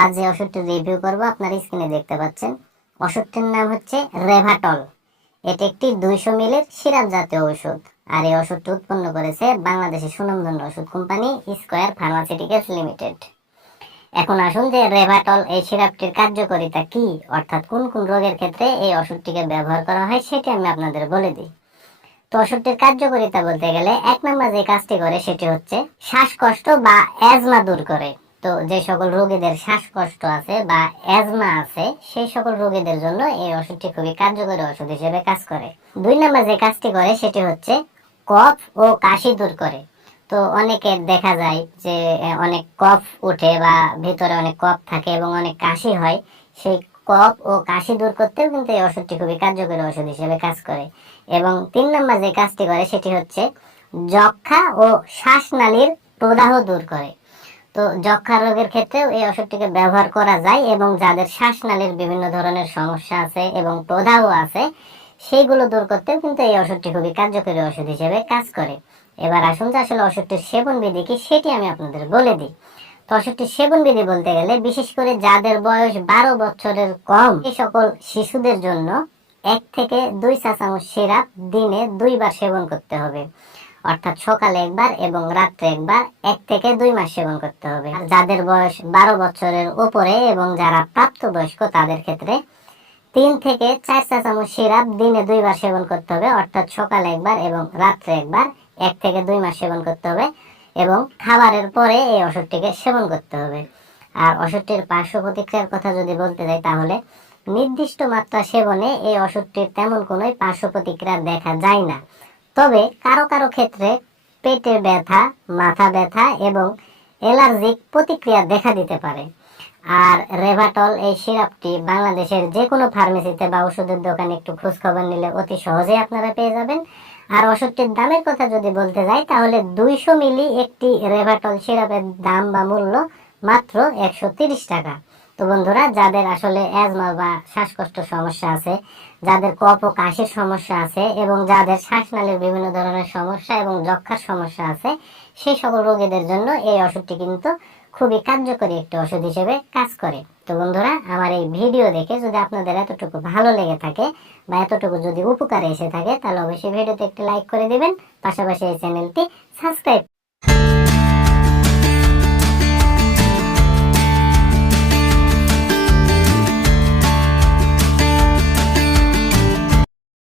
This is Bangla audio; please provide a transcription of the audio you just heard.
আজ যে ওষুধটি রিভিউ করব, আপনার স্ক্রিনে দেখতে পাচ্ছেন। ওষুধটির নাম হচ্ছে রেভাটল এটি একটি দুইশো মিলের সিরাপ জাতীয় ওষুধ। আর এই ওষুধটি উৎপন্ন করেছে বাংলাদেশের সুনামধন্য ওষুধ কোম্পানি স্কোয়ার লিমিটেড এখন আসুন যে রেভাটল এই সিরাপটির কার্যকারিতা কি, অর্থাৎ কোন কোন রোগের ক্ষেত্রে এই ওষুধটিকে ব্যবহার করা হয় সেটি আমি আপনাদের বলে দিই। তো ওষুধটির কার্যকারিতা বলতে গেলে এক নম্বর যে কাজটি করে সেটি হচ্ছে শ্বাসকষ্ট বা অ্যাজমা দূর করে। তো যে সকল রোগীদের শ্বাসকষ্ট আছে বা অ্যাজমা আছে, সেই সকল রোগীদের জন্য এই ওষুধটি খুবই কার্যকরী ওষুধ হিসেবে কাজ করে। দুই নম্বর যে কাজটি করে, সেটি হচ্ছে কফ ও কাশি দূর করে। তো অনেকের দেখা যায় যে অনেক কফ ওঠে বা ভিতরে অনেক কফ থাকে এবং অনেক কাশি হয়, সেই কফ ও কাশি দূর করতেও কিন্তু এই ওষুধটি খুবই কার্যকরী ওষুধ হিসেবে কাজ করে। এবং তিন নম্বর যে কাজটি করে, সেটি হচ্ছে যক্ষা ও শ্বাসনালীর প্রদাহ দূর করে। তো যক্ষা রোগের ক্ষেত্রেও এই ওষুধটিকে ব্যবহার করা যায় এবং যাদের শ্বাসনালীর বিভিন্ন ধরনের সমস্যা আছে এবং প্রদাহ আছে, সেইগুলো দূর করতেও কিন্তু এই ওষুধটি খুবই কার্যকরী ওষুধ হিসেবে কাজ করে। এবার আসুন যে আসলে ওষুধটির সেবন বিধি কি সেটি আমি আপনাদের বলে দিই। তো ওষুধটির সেবন বিধি বলতে গেলে বিশেষ করে যাদের বয়স বারো বছরের কম, এই সকল শিশুদের জন্য এক থেকে দুই চা চামচ সিরাপ দিনে দুইবার সেবন করতে হবে। অর্থাৎ সকালে একবার এবং রাত্রে একবার, এক থেকে দুই মাস সেবন করতে হবে। আর যাদের বয়স বারো বছরের উপরে এবং যারা প্রাপ্তবয়স্ক, তাদের ক্ষেত্রে তিন থেকে চার চা চামচ সিরাপ দিনে দুইবার সেবন করতে হবে। অর্থাৎ সকালে একবার এবং রাত্রে একবার, এক থেকে দুই মাস সেবন করতে হবে এবং খাবারের পরে এই ওষুধটিকে সেবন করতে হবে। আর ওষুধটির পার্শ্ব প্রতিক্রিয়ার কথা যদি বলতে যাই, তাহলে নির্দিষ্ট মাত্রা সেবনে এই ওষুধটির তেমন কোনো পার্শ্ব প্রতিক্রিয়া দেখা যায় না। তবে কারও কারও ক্ষেত্রে পেটে ব্যথা, মাথা ব্যথা এবং অ্যালার্জিক প্রতিক্রিয়া দেখা দিতে পারে। আর রেভাটল এই সিরাপটি বাংলাদেশের যে কোনো ফার্মেসিতে বা ওষুধের দোকানে একটু খোঁজখবর নিলে অতি সহজেই আপনারা পেয়ে যাবেন। আর ওষুধটির দামের কথা যদি বলতে যাই, তাহলে দুইশো মিলি একটি রেভাটল সিরাপের দাম বা মূল্য মাত্র একশো টাকা। তো বন্ধুরা, যাদের আসলে অ্যাজমা বা শ্বাসকষ্ট সমস্যা আছে, যাদের কফ ও কাশির সমস্যা আছে এবং যাদের শ্বাসনালীর বিভিন্ন ধরনের সমস্যা এবং যক্ষার সমস্যা আছে, সেই সকল রোগীদের জন্য এই ওষুধটি কিন্তু খুবই কার্যকরী একটি ওষুধ হিসেবে কাজ করে। তো বন্ধুরা, আমার এই ভিডিও দেখে যদি আপনাদের এতটুকু ভালো লেগে থাকে বা এতটুকু যদি উপকারে এসে থাকে, তাহলে অবশ্যই ভিডিওতে একটি লাইক করে দিবেন। পাশাপাশি এই চ্যানেলটি সাবস্ক্রাইব